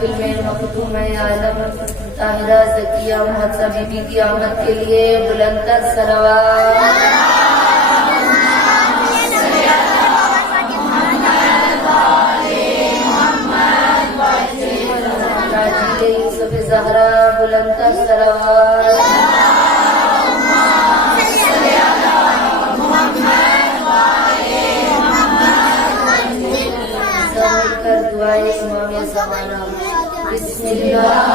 محفل میں مخدوم عالم Tahira زکیہ محتسبہ be be کی آمد کے لیے بلند تر صلوات۔ یوسف زہرا بلند تر صلوات۔ دعائے امام زمانہ۔ بسم اللہ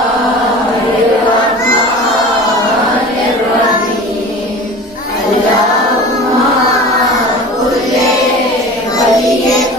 الرحمن الرحیم۔ اللہم کل ولیک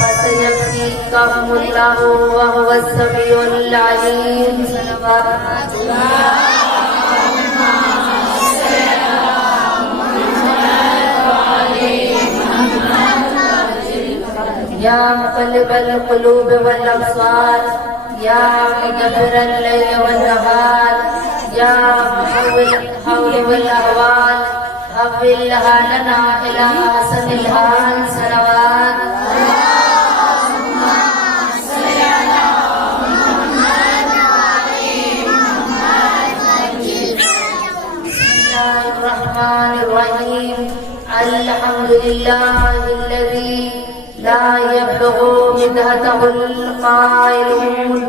فسيكفيكهم الله وهو السميع العليم۔ صلوات يا مقلب القلوب والأبصار يا مدبر الليل والنهار يا محول الحول والأهوال حولها لنا إلى أحسن الحال۔ صلوات الرحمن الرحيم۔ الحمد لله الذي لا يبلغ مدحته القائلون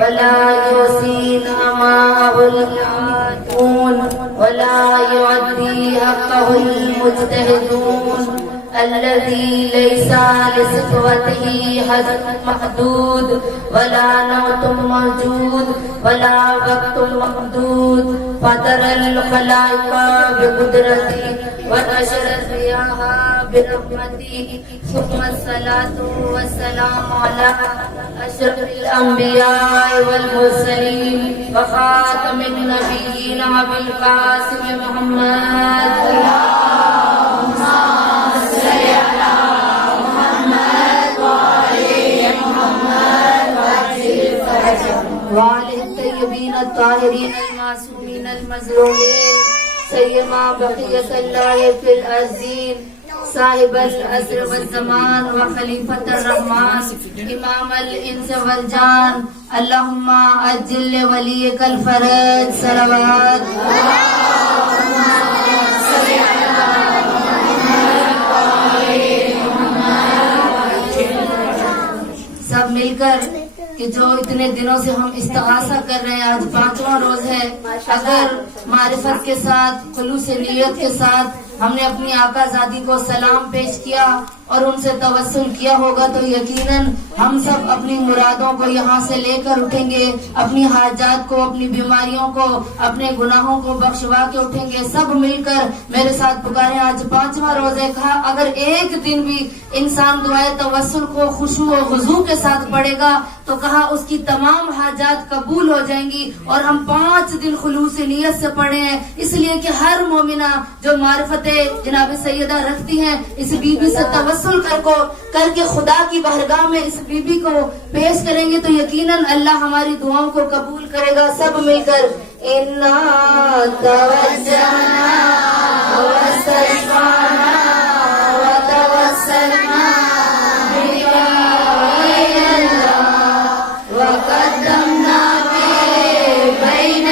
ولا يحصي نعماءه العادون ولا يعدي حقه المجتهدون الذي ليس لسطوته حد محدود ولا نوت موجود ولا وقت محدود فطر الخلائق بقدرته ونشر الرياح برحمته ثم الصلاة والسلام على أشرف الأنبياء والمرسلين وخاتم النبيين أبي القاسم محمد۔ وآلہ الطیبین الطاہرین المعصومین المظلومین سیما بقیت اللہ فی الارضین صاحب العصر والزمان وخلیفۃ الرحمن امام الانس والجان اللہم عجل ولیک الفرج۔ صلوات سب مل کر کہ جو اتنے دنوں سے ہم استغاثہ کر رہے ہیں، آج 5واں روز ہے، اگر معرفت کے ساتھ خلوص نیت کے ساتھ ہم نے اپنی آقا زادی کو سلام پیش کیا اور ان سے توسل کیا ہوگا تو یقیناً ہم سب اپنی مرادوں کو یہاں سے لے کر اٹھیں گے، اپنی حاجات کو، اپنی بیماریوں کو، اپنے گناہوں کو بخشوا کے اٹھیں گے۔ سب مل کر میرے ساتھ پکاریں، آج 5واں روزہ ہے، کہا اگر ایک دن بھی انسان دعائے توسل کو خشوع و خضوع کے ساتھ پڑھے گا تو کہا اس کی تمام حاجات قبول ہو جائیں گی، اور ہم 5 دن خلوص نیت سے پڑھے ہیں، اس لیے کہ ہر مومنہ جو معرفت جناب سیدہ رکھتی ہیں اس بی بی سے توسل کر کے خدا کی بارگاہ میں اس بی بی کو پیش کریں گے تو یقیناً اللہ ہماری دعاؤں کو قبول کرے گا۔ سب مل کر اِنَّا تَوَجَّهْنَا وَاسْتَشْفَعْنَا وَتَوَسَّلْنَا بِكَ إِلَى اللَّهِ وَقَدَّمْنَاكَ بَيْنَ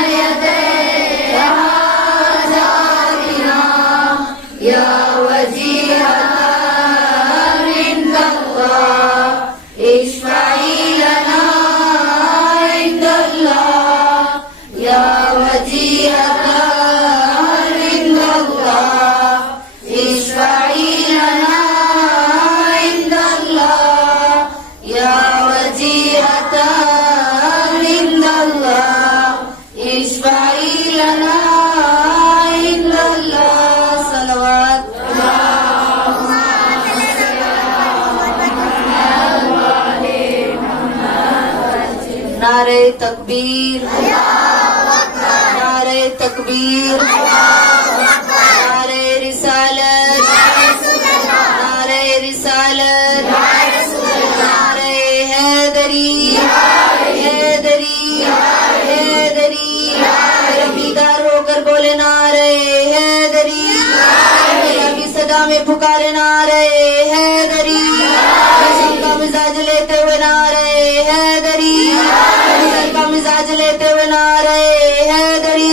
नारे तकबीर, नारे तकबीर, नारे रिसालत, नारे रिसालत, नारे हैदरी, हैदरी, हैदरी। रबीदार होकर बोले नारे हैदरी, अभी सदा में पुकारे नारे हैदरी, का मिजाज लेते हुए नारे हैदरी, का मिजाज लेते हुए नारे हैदरी।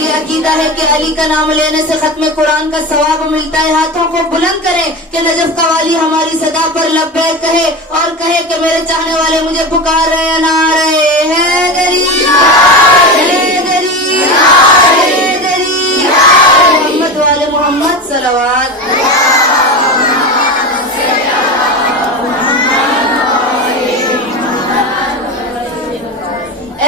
ये अकीदा है कि अली का नाम लेने से खत्म कुरान का सवाब मिलता है। हाथों को बुलंद करें कि नजफ कवाली हमारी सदा पर लब्बैक कहे और कहे कि मेरे चाहने वाले मुझे पुकार रहे हैं नारे हैदरी, हैदरी, हैदरी। मोहम्मद वाले मोहम्मद सलवात।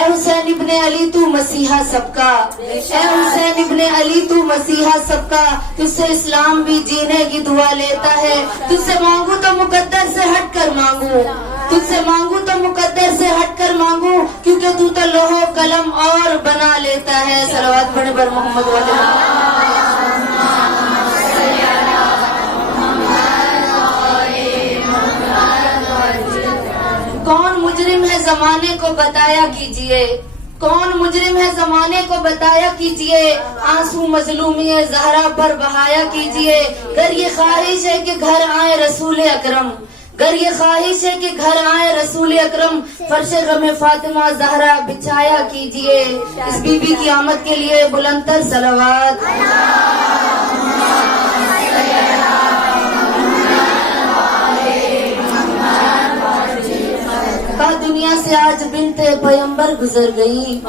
हुसैन इब्ने अली तू मसीहा सबका, ए हुसैन इब्ने अली तू मसीहा सबका। तुझसे इस्लाम भी जीने की दुआ लेता है। तुझसे मांगू तो मुकद्दर से हट कर मांगू, तुझसे मांगू तो मुकद्दर से हट कर मांगू, क्योंकि तू तो लोहो कलम और बना लेता है। सलवात पढ़े बर मोहम्मद वाले। कौन मुजरिम है जमाने को बताया कीजिए, कौन मुजरिम है जमाने को बताया कीजिए, आंसू मजलूमी ज़हरा पर बहाया कीजिए। गर ये ख्वाहिश है कि घर आए रसूल अकरम, गर ये ख्वाहिश है कि घर आए रसूल अकरम, फर्शे गम फातिमा ज़हरा बिछाया कीजिए। इस बीबी की आमद के लिए बुलंदतर सलावत। दुनिया से आज बिनते पैगंबर गुजर गई,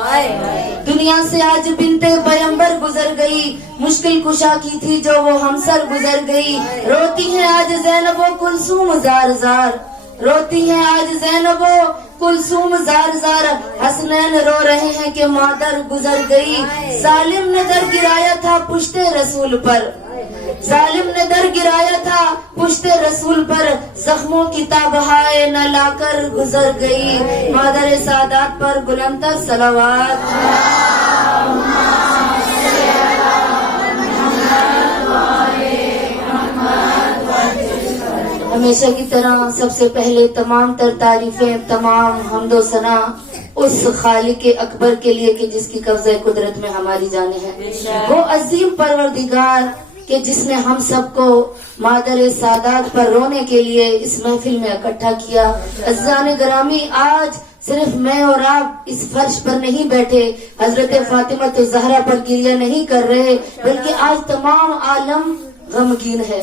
दुनिया से आज बिनते पैगंबर गुजर गई। मुश्किल कुशा की थी जो वो हमसर गुजर गई। रोती है आज ज़ैनबो कुलसूम जार जार, रोती है आज ज़ैनबो कुलसूम जार जार। हसनैन रो रहे हैं कि मादर गुजर गई। जालिम ने दर गिराया था पुश्ते रसूल पर, जालिम ने दर गिराया था पुश्ते रसूल पर। जख्मों की ताबहाए न लाकर गुजर गई। मादर सादात पर बुलंदतर सलावत। हमेशा की तरह सबसे पहले तमाम तर तारीफें, तमाम हम्दो सना उस खालिक अकबर के लिए कि जिसकी कब्ज़े कुदरत में हमारी जाने हैं। वो अजीम परवरदिगार कि जिसने हम सबको मादर सादात पर रोने के लिए इस महफिल में इकट्ठा किया। अज़ान ग्रामी, आज सिर्फ मैं और आप इस फर्श पर नहीं बैठे, हजरत फातिमा तो ज़हरा पर गिरिया नहीं कर रहे, बल्कि आज तमाम आलम गमगीन है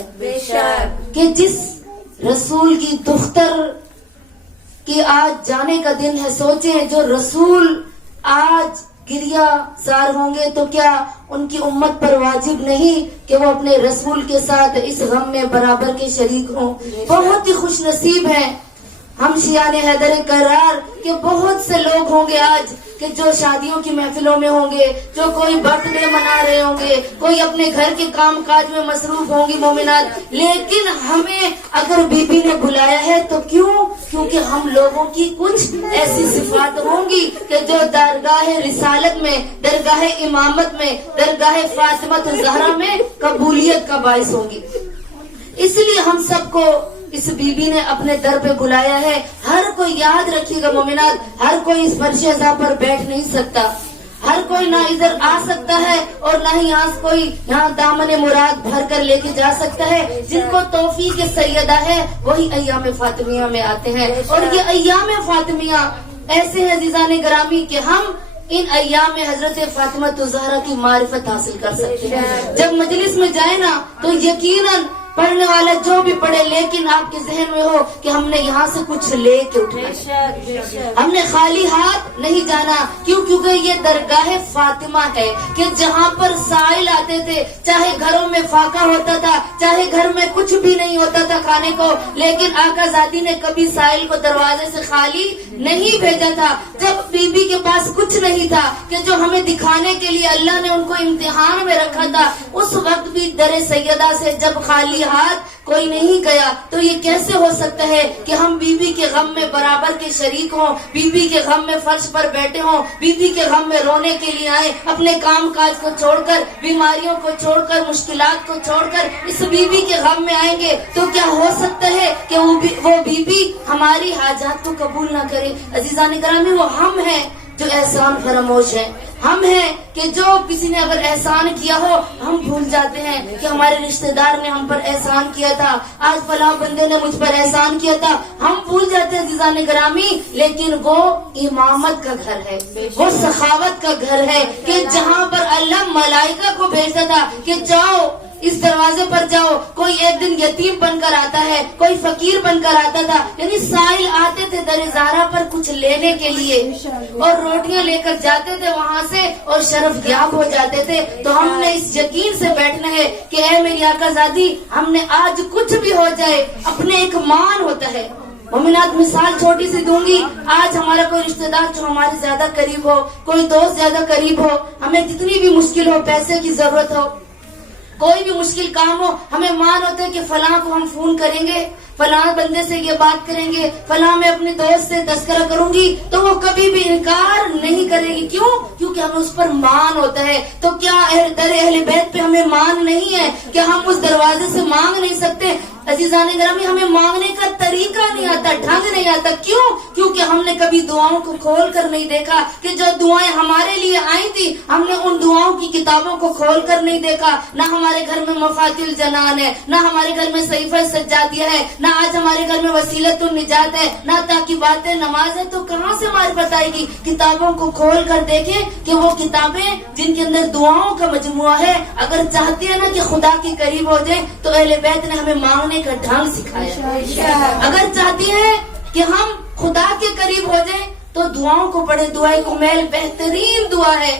कि जिस रसूल की दुख्तर की आज जाने का दिन है। सोचे जो रसूल आज गिरिया जार होंगे तो क्या उनकी उम्मत पर वाजिब नहीं कि वो अपने रसूल के साथ इस गम में बराबर के शरीक हों। बहुत ही खुश नसीब हैं हम शियाने हैदर करार कि बहुत से लोग होंगे आज कि जो शादियों की महफिलों में होंगे, जो कोई बर्थडे मना रहे होंगे, कोई अपने घर के काम काज में मसरूफ होंगी मोमिनात। लेकिन हमें अगर बीबी ने बुलाया है तो क्यों? क्योंकि हम लोगों की कुछ ऐसी सिफात होंगी कि जो दरगाह रिसालत में, दरगाह इमामत में, दरगाह फातिमा ज़हरा में कबूलियत का बाइस होंगी। इसलिए हम सबको इस बीबी ने अपने दर पे बुलाया है। हर कोई याद रखिएगा मोमिनात, हर कोई इस फर्श अज़ा पर बैठ नहीं सकता, हर कोई ना इधर आ सकता है और ना ही आज कोई यहाँ दामन मुराद भर कर लेके जा सकता है। जिनको तौफीक सैयदा है वही अय्याम फातिमिया में आते हैं। और ये अय्याम फातिमिया ऐसे हैं अज़ीज़ान ग्रामी कि हम इन अय्याम में हजरत फातिमा ज़हरा की मारिफत हासिल कर सकते हैं। जब मजलिस में जाए ना तो यकीनन पढ़ने वाला जो भी पढ़े, लेकिन आपके जहन में हो कि हमने यहाँ से कुछ लेके उठना, हमने खाली हाथ नहीं जाना। क्यों? क्योंकि ये दरगाह फातिमा है कि जहाँ पर साइल आते थे, चाहे घरों में फाका होता था, चाहे घर में कुछ भी नहीं होता था खाने को, लेकिन आका ज़ादी ने कभी साइल को दरवाजे से खाली नहीं भेजा था। जब बीबी के पास कुछ नहीं था कि जो हमें दिखाने के लिए अल्लाह ने उनको इम्तिहान में रखा था, उस वक्त भी दर सैयदा से जब खाली ہاتھ کوئی نہیں گیا. تو یہ کیسے ہو سکتا ہے کہ ہم بیوی کے غم میں برابر کے شریک ہوں, بیوی کے غم میں فرش پر بیٹھے ہوں, بیوی کے غم میں رونے کے لیے آئیں, اپنے کام کاج کو چھوڑ کر, بیماریوں کو چھوڑ کر, مشکلات کو چھوڑ کر اس بیوی کے غم میں آئیں گے. تو کیا ہو سکتا ہے کہ وہ بیوی ہماری حاجات کو قبول نہ کرے؟ عزیزان گرامی, وہ ہم ہیں جو احسان فراموش ہیں, ہم ہیں کہ جو کسی نے اگر احسان کیا ہو ہم بھول جاتے ہیں کہ ہمارے رشتہ دار نے ہم پر احسان کیا تھا, آج فلاں بندے نے مجھ پر احسان کیا تھا, ہم بھول جاتے ہیں عزیزان گرامی. لیکن وہ امامت کا گھر ہے, وہ سخاوت کا گھر ہے کہ جہاں پر اللہ ملائکہ کو بھیجتا تھا کہ جاؤ اس دروازے پر جاؤ. کوئی ایک دن یتیم بن کر آتا ہے, کوئی فقیر بن کر آتا تھا, یعنی سائل آتے تھے در زہرا پر کچھ لینے کے لیے اور روٹیاں لے کر جاتے تھے وہاں سے اور شرف یاب ہو جاتے تھے. تو ہم نے اس یقین سے بیٹھنا ہے کہ اے میری آقا زادی, ہم نے آج کچھ بھی ہو جائے اپنے ایک مان ہوتا ہے. مومنات, مثال چھوٹی سی دوں گی. آج ہمارا کوئی رشتہ دار جو ہمارے زیادہ قریب ہو, کوئی دوست زیادہ قریب ہو, ہمیں جتنی بھی مشکل ہو, پیسے کی ضرورت ہو, کوئی بھی مشکل کام ہو, ہمیں مان ہوتا ہے کہ فلاں کو ہم فون کریں گے, فلاں بندے سے یہ بات کریں گے, فلاں میں اپنے دوست سے تذکرہ کروں گی, تو وہ کبھی بھی انکار نہیں کرے گی. کیوں؟ کیونکہ ہمیں اس پر مان ہوتا ہے. تو کیا در اہل بیت پہ ہمیں مان نہیں ہے کہ ہم اس دروازے سے مانگ نہیں سکتے؟ عزیزان گرامی, ہمیں مانگنے کا طریقہ نہیں آتا, ڈھنگ نہیں آتا. کیوں؟ کیونکہ ہم نے کبھی دعاؤں کو کھول کر نہیں دیکھا کہ جو دعائیں ہمارے لیے آئی تھی ہم نے ان دعاؤں کی کتابوں کو کھول کر نہیں دیکھا. نہ ہمارے گھر میں مفاتیح الجنان ہے, نہ ہمارے گھر میں صحیفہ سجادیہ ہے, نہ آج ہمارے گھر میں وسیلۃ النجات ہے, نہ تاکہ باتیں نماز ہے. تو کہاں سے معرفت آئے گی؟ کتابوں کو کھول کر دیکھیں کہ وہ کتابیں جن کے اندر دعاؤں کا مجموعہ ہے, اگر چاہتے ہیں نا کہ خدا کے قریب ہو جائیں تو اہل بیت نے ہمیں مانگنے کا ڈھنگ سکھایا. اگر چاہتی ہیں کہ ہم خدا کے قریب ہو جائیں تو دعاؤں کو پڑھے. دعائے کمیل بہترین دعا ہے.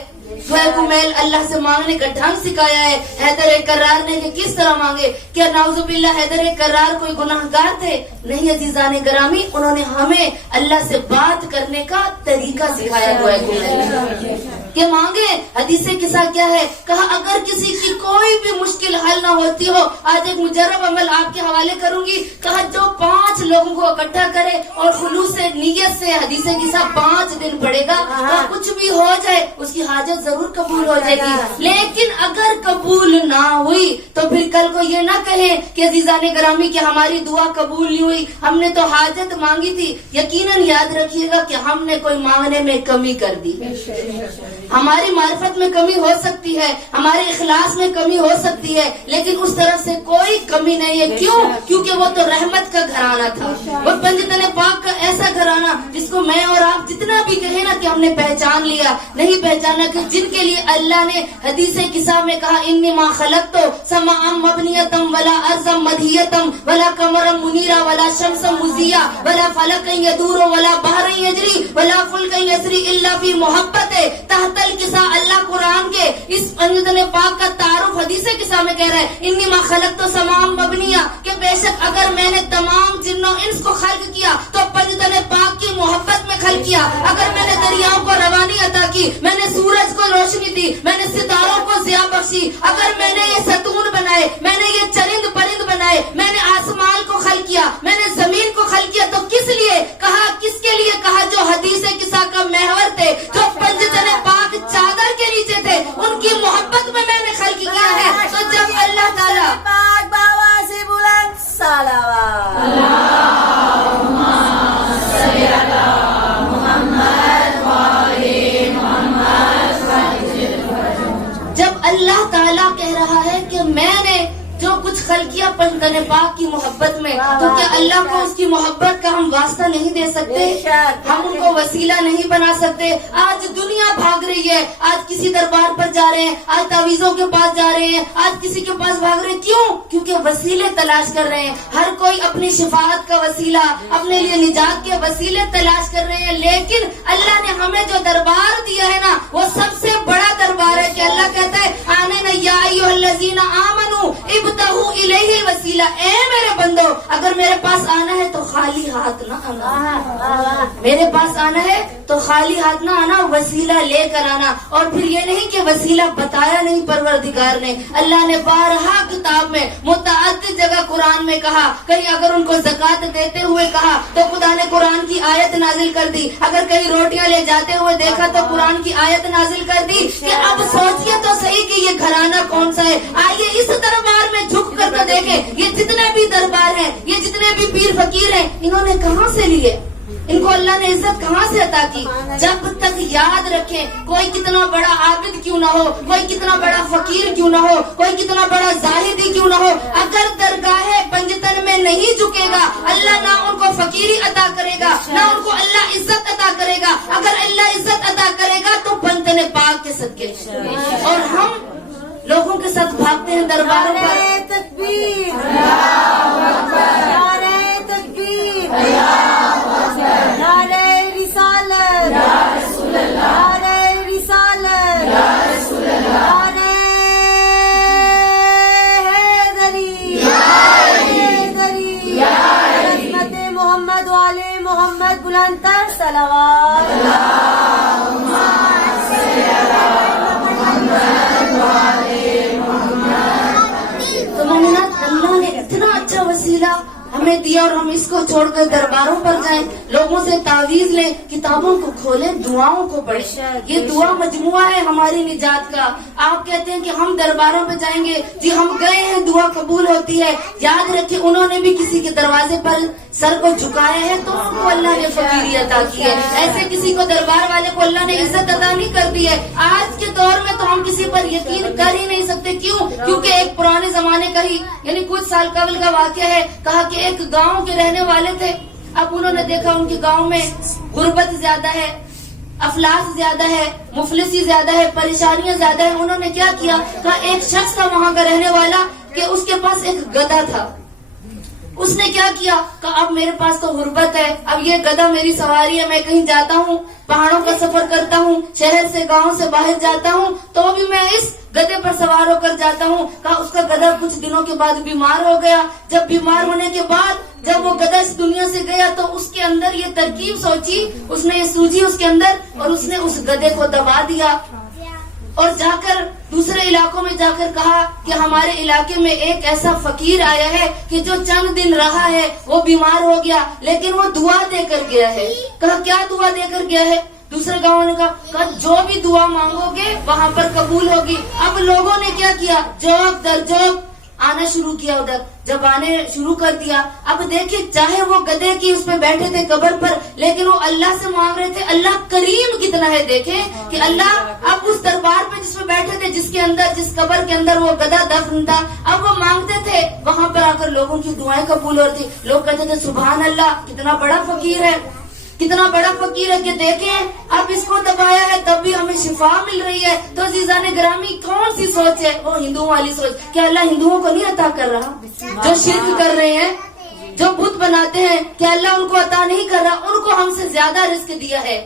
دعائے کمیل اللہ سے مانگنے کا ڈھنگ سکھایا ہے. حیدر کرار نے کہ کس طرح مانگے. کیا نعوذ باللہ حیدر کرار کوئی گناہگار تھے؟ نہیں عزیزان گرامی, انہوں نے ہمیں اللہ سے بات کرنے کا طریقہ سکھایا. دعائے کمیل کہ مانگے. حدیث قصہ کیا ہے؟ کہا اگر کسی کی کوئی بھی مشکل حل نہ ہوتی ہو, آج ایک مجرب عمل آپ کے حوالے کروں گی. کہا جو 5 لوگوں کو اکٹھا کرے اور خلوص نیت سے حدیث قصہ 5 دن پڑھے گا تو کچھ بھی ہو جائے اس کی حاجت ضرور قبول ہو جائے گی. لیکن اگر قبول نہ ہوئی تو پھر کل کو یہ نہ کہیں کہ عزیزان گرامی کہ ہماری دعا قبول نہیں ہوئی, ہم نے تو حاجت مانگی تھی. یقیناً یاد رکھیے گا کہ ہم نے کوئی مانگنے میں کمی کر دی. ہماری معرفت میں کمی ہو سکتی ہے, ہمارے اخلاص میں کمی ہو سکتی ہے, لیکن اس طرف سے کوئی کمی نہیں ہے. کیوں؟ کیونکہ وہ تو رحمت کا گھرانہ تھا. وہ پنجتن پاک کا ایسا گھرانہ جس کو میں اور آپ جتنا بھی کہیں نا کہ ہم نے پہچان لیا, نہیں پہچانا. کہ جن کے لیے اللہ نے حدیث قصہ میں کہا انما خلقت سماء مبنیتم ولا ارضا مدھیتم ولا قمرا منیرا ولا شمسا مضیا ولا فلکا یدور ولا بحر یجری ولا فلکا یسری الا فی محبت تحت القصہ. اللہ قرآن کے اس پنجتن پاک کا تعارف حدیث قصہ میں کہہ رہا ہے انما خلقت سماء مبنیہ, کہ بے شک اگر میں نے تمام جنوں انس کو خلق کیا تو پنجتن پاک کی محبت میں خلق کیا. اگر میں نے دریاؤں کو روانی عطا کی, میں نے سورج کو روشنی دی, میں نے ستاروں کو ضیاء بخشی, اگر میں نے یہ ستون بنائے, میں نے یہ چرند پرند بنائے, میں نے آسمان کو خلق کیا, میں نے زمین کو خلق کیا, تو کس لیے کہا؟ کس کے لیے کہا؟ جو حدیث قصہ کا محور تھے, جو پنجتن پاک چادر کے نیچے تھے, ان کی محبت میں نے خلق کیا ہے. تو جب اللہ تعالیٰ پاک بابا سے بلند صلوات جب اللہ تعالیٰ کہہ رہا ہے کہ میں نے جو کچھ خلق کیا پنجتن پاک کی محبت میں, تو کیا اللہ کو اس کی محبت کا ہم واسطہ نہیں دے سکتے؟ ہم ان کو وسیلہ نہیں بنا سکتے؟ آج دنیا بھاگ رہی ہے, آج کسی دربار پر جا رہے ہیں, آج تعویذوں کے پاس جا رہے ہیں, آج کسی کے پاس بھاگ رہے ہیں. کیوں؟ کیونکہ وسیلے تلاش کر رہے ہیں. ہر کوئی اپنی شفاعت کا وسیلہ, اپنے لیے نجات کے وسیلے تلاش کر رہے ہیں. لیکن اللہ نے ہمیں جو دربار دیا ہے نا, وہ سب سے بڑا دربار ہے. کہ اللہ کہتا ہے آنے نا یا ایھا الذین آمنوا ابتغوا इलैहि वसीला, ए मेरे बंदो अगर मेरे पास आना है तो खाली हाथ ना आना, मेरे पास आना है तो खाली हाथ ना आना, वसीला लेकर आना। और फिर ये नहीं कि वसीला बताया नहीं परवरदिगार ने, अल्लाह ने बारहा किताब में मुतअद्दिद जगह कुरान में कहा, कहीं अगर उनको ज़कात देते हुए कहा तो खुदा ने कुरान की आयत नाजिल कर दी, अगर कहीं रोटियां ले जाते हुए देखा तो कुरान की आयत नाजिल कर दी कि अब सोचिए तो सही कि ये घराना कौन सा है। आइए इस दरबार में झुक कर तो देखें, ये जितने भी दरबार हैं, ये जितने भी पीर फकीर हैं, इन्होंने कहाँ से लिए, इनको अल्लाह ने इज्जत कहाँ से अता की। जब तक याद रखें, कोई कितना बड़ा आबिद क्यों ना हो, कोई कितना बड़ा फकीर क्यों ना हो, कोई कितना बड़ा जाहिदी क्यों ना हो, अगर दरगाह पंजतन में नहीं झुकेगा अल्लाह ना उनको फकीरी अता करेगा, ना उनको अल्लाह इज्जत अता करेगा। अगर अल्लाह इज्जत अता करेगा तो पंजतन पाक के सदके, और हम लोगों के साथ भागते हैं दरबारों पर। नारे तकबीर, नारे तकबीर, नारे रिसालत, नारे रिसालत, नारे हैदरी, हैदरी, अज़मत मोहम्मद वाले मोहम्मद बुलंदतर सलावत। तो अल्लाह ने इतना अच्छा वसीला हमें दिया और हम इसको छोड़कर दरबारों पर जाएं, लोगों से तावीज लें, किताबों को खोलें, दुआओं को पढ़ें। ये दुआ मजमुआ है हमारी निजात का। आप कहते हैं कि हम दरबारों पे जाएंगे, जी हम गए हैं, दुआ कबूल होती है। याद रखिए उन्होंने भी किसी के दरवाजे पर सर को झुकाया है तो उनको अल्लाह ने फकीरी अता की है। ऐसे किसी को दरबार वाले को अल्लाह ने इज्जत अता नहीं कर दी है। आज के दौर में तो हम किसी पर यकीन कर ही नहीं सकते। क्यों? क्योंकि एक पुराने जमाने का ही यानी कुछ साल कबल का वाकया है। कहा कि एक गांव के रहने वाले थे, अब उन्होंने देखा उनके गांव में गुर्बत ज्यादा है, अफलास ज्यादा है, मुफलिसी ज्यादा है, परेशानियां ज्यादा है। उन्होंने क्या किया, कहा एक शख्स था वहां का रहने वाला कि उसके पास एक गधा था। उसने क्या किया, कहा अब मेरे पास तो गुर्बत है, अब ये गधा मेरी सवारी है, मैं कहीं जाता हूँ, पहाड़ों का सफर करता हूँ, शहर से गांव से बाहर जाता हूँ, तो भी मैं इस गधे पर सवार होकर जाता हूँ। कहा उसका गधा कुछ दिनों के बाद बीमार हो गया। जब बीमार होने के बाद जब वो गधा इस दुनिया से गया तो उसके अंदर ये तरकीब सोची, उसने ये सूझी उसके अंदर, और उसने उस गधे को दबा दिया और जाकर दूसरे इलाकों में जाकर कहा कि हमारे इलाके में एक ऐसा फकीर आया है कि जो चंद दिन रहा है, वो बीमार हो गया, लेकिन वो दुआ देकर गया है। कहा क्या दुआ देकर गया है? दूसरे गाँव ने कहा जो भी दुआ मांगोगे वहाँ पर कबूल होगी। अब लोगों ने क्या किया, जोक दर जोक आना शुरू किया उधर। जब आने शुरू कर दिया, अब देखिए चाहे वो गधे की उस पे बैठे थे कब्र पर, लेकिन वो अल्लाह से मांग रहे थे। अल्लाह करीम कितना है देखें कि अल्लाह अब उस दरबार पे जिसपे बैठे थे, जिसके अंदर जिस कब्र के अंदर वो गधा दफन था, अब वो मांगते थे, वहाँ पर आकर लोगों की दुआएं कबूल होती। लोग कहते थे सुभान अल्लाह, कितना बड़ा फकीर है, कितना बड़ा फकीर है कि देखें अब इसको दबाया है तब भी हमें शिफा मिल रही है। तो जीजाने ग्रामी कौन सी सोच है, वो हिंदुओं वाली सोच। क्या अल्लाह हिंदुओं को नहीं अता कर रहा? जो शिर्क कर रहे हैं, जो बुत बनाते हैं, क्या अल्लाह उनको अता नहीं कर रहा? उनको हमसे ज्यादा रिस्क दिया है,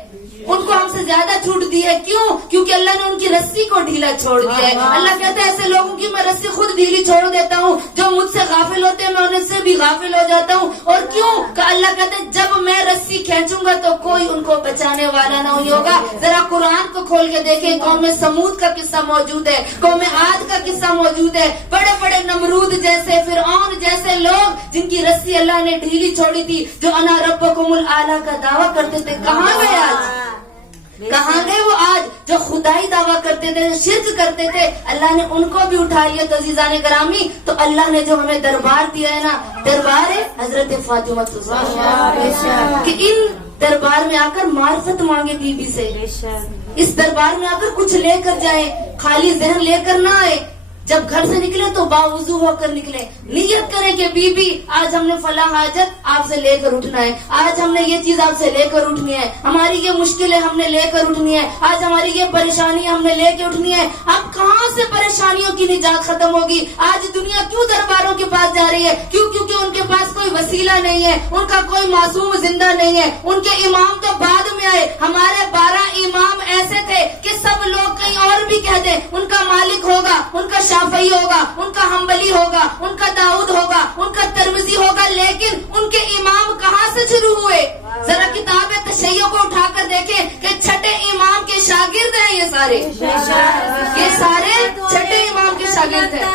उनको हमसे ज्यादा छूट दी है। क्यों? क्योंकि अल्लाह ने उनकी रस्सी को ढीला छोड़ दिया है। अल्लाह कहता है ऐसे लोगों की मैं रस्सी खुद ढीली छोड़ देता हूँ, जो मुझसे गाफिल होते हैं मैं उनसे भी गाफिल हो जाता हूँ। और क्यों? अल्लाह कहता है जब मैं रस्सी खींचूंगा तो कोई उनको बचाने वाला नहीं होगा। जरा कुरान को खोल के देखें, कौम समूद का किस्सा मौजूद है, कौम आद का किस्सा मौजूद है। बड़े बड़े नमरूद जैसे, फिरऔन जैसे लोग जिनकी रस्सी अल्लाह ने ढीली छोड़ी थी, जो अना रब्बकुमुल आला का दावा करते थे, कहाँ गए आज? कहाँ गए वो आज जो खुदाई दावा करते थे, शिर्क करते थे? अल्लाह ने उनको भी उठा लिया। तो अजीज़ाने ग्रामी, तो अल्लाह ने जो हमें दरबार दिया है ना, दरबार है हजरत फातिमा कि इन दरबार में आकर मार्फत मांगे बीबी से, इस दरबार में आकर कुछ लेकर जाए, खाली जहन लेकर ना आए। जब घर से निकले तो बावजू होकर निकले, नियत करें कि बीबी आज हमने फला हाजत आपसे लेकर उठना है, आज हमने ये चीज आपसे लेकर उठनी है, हमारी ये मुश्किलें हमने लेकर उठनी है, आज हमारी ये परेशानी हमने लेकर उठनी है। अब कहाँ से परेशानियों की निजात खत्म होगी? आज दुनिया क्यों दरबारों के पास जा रही है? क्यों? क्योंकि उनके पास कोई وسیلہ نہیں ہے, ان کا کوئی معصوم زندہ نہیں ہے. ان کے امام تو بعد میں آئے. ہمارے 12 امام ایسے تھے کہ سب لوگ کہیں اور بھی کہہ دیں ان کا مالک ہوگا, ان کا شافعی ہوگا, ان کا حنبلی ہوگا, ان کا داؤد ہوگا, ان کا ترمذی ہوگا, لیکن ان کے امام کہاں سے شروع ہوئے؟ ذرا کتاب تشیع کو اٹھا کر دیکھیں کہ چھٹے امام کے شاگرد ہیں یہ سارے. یہ سارے چھٹے امام کے شاگرد ہیں.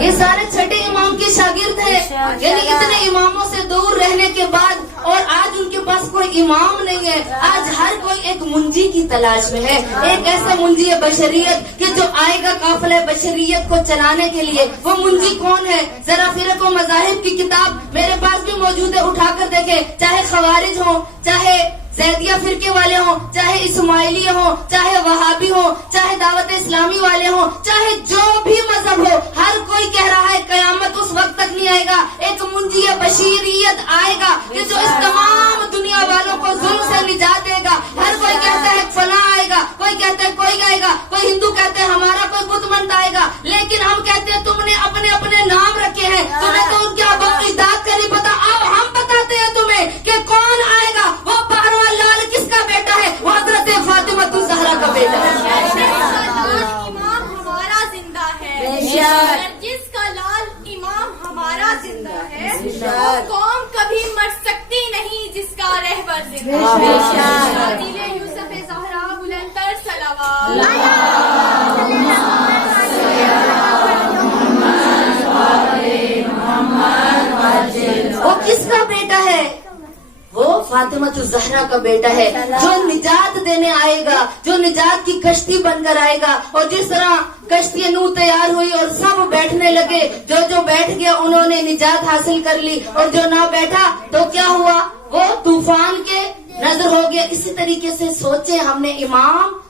یہ سارے چھٹے امام کے شاگرد ہیں. یعنی اتنے اماموں سے دور رہنے کے بعد اور آج ان کے پاس کوئی امام نہیں ہے. آج ہر کوئی ایک منجی کی تلاش میں ہے, ایک ایسا منجی ہے بشریت کہ جو آئے گا قافلہ بشریت کو چلانے کے لیے. وہ منجی کون ہے؟ ذرا فرق و مذاہب کی کتاب میرے پاس بھی موجود ہے, اٹھا کر دیکھیں. چاہے خوارج ہوں, چاہے زیدیہ فرقے والے ہوں, چاہے اسماعیلی ہوں, چاہے وہابی ہوں, چاہے دعوت اسلامی والے ہوں, چاہے جو بھی مذہب ہو, ہر کوئی کہہ رہا ہے قیامت اس وقت تک نہیں آئے گا, ایک منجی بشریت آئے گا کہ جو اس تمام دنیا والوں کو ظلم سے نجات دے گا. ہر کوئی کہتا ہے فلاں آئے گا, کوئی کہتا ہے کوئی آئے گا, کوئی ہندو کہتے ہیں ہمارا کوئی بت مند آئے گا, لیکن ہم کہتے ہیں تم نے اپنے اپنے نام رکھے ہیں, تمہیں تو ان کے آباء و اجداد کا نہیں پتا. اب ہم بتاتے ہیں تمہیں کہ کون آئے گا. وہ 12واں لال کس کا بیٹا ہے؟ وہ حضرت فاطمہ الزہرا کا بیٹا ہے. امام ہمارا زندہ ہے, جس کا لال امام ہمارا زندہ ہے, وہ قوم کبھی مر سکتی نہیں جس کا رہبر زندہ ہے. دل یوسف زہرا بلندتر صلوات. وہ کس کا بیٹا ہے؟ وہ فاطمہ الزہرا کا بیٹا ہے, جو نجات دینے آئے گا, جو نجات کی کشتی بن کر آئے گا. اور جس طرح کشتی نوح تیار ہوئی اور سب بیٹھنے لگے, جو بیٹھ گیا انہوں نے نجات حاصل کر لی, اور جو نہ بیٹھا تو کیا ہوا؟ وہ طوفان کے نظر ہو گیا. اسی طریقے سے سوچے, ہم نے امام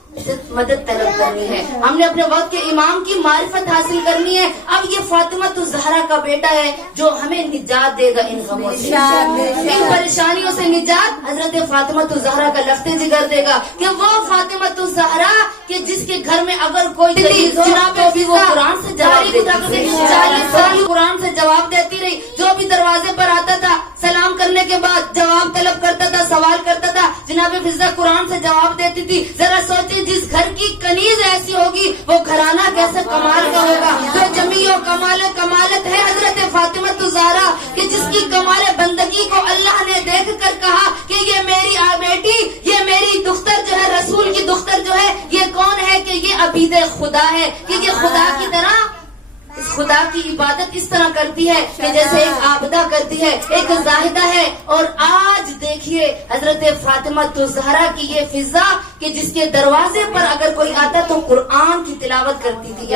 مدد طلب کرنی ہے, ہم نے اپنے وقت کے امام کی معرفت حاصل کرنی ہے. اب یہ فاطمہ الزہرا کا بیٹا ہے جو ہمیں نجات دے گا ان غموں سے, ان پریشانیوں سے نجات حضرت فاطمہ الزہرا کا لخت جگر دے گا. کہ وہ فاطمہ الزہرا کہ جس کے گھر میں اگر کوئی چیز ہو بھی وہ قرآن سے جواب دیتی رہی, 40 سال قرآن سے جواب دیتی رہی. جو بھی دروازے پر آتا تھا سلام کرنے کے بعد جواب طلب کرتا تھا, سوال کرتا تھا, جناب فضہ قرآن سے جواب دیتی تھی. ذرا سوچے جس گھر کی کنیز ایسی ہوگی وہ گھرانہ کیسے کمال کا ہوگا. جو جمی و کمالت ہے حضرت فاطمہ الزہرا کہ جس کی کمال بندگی کو اللہ نے دیکھ کر کہا کہ یہ میری بیٹی, یہ میری دختر جو ہے, رسول کی دختر جو ہے, یہ کون ہے؟ کہ یہ عبید خدا ہے, کہ یہ خدا کی طرح خدا کی عبادت اس طرح کرتی ہے کہ جیسے ایک عابدہ کرتی ہے, ایک زاہدہ ہے. اور آج دیکھیے حضرت فاطمہ الزہرا کی یہ فضا کہ جس کے دروازے پر اگر کوئی آتا تو قرآن کی تلاوت کرتی تھی.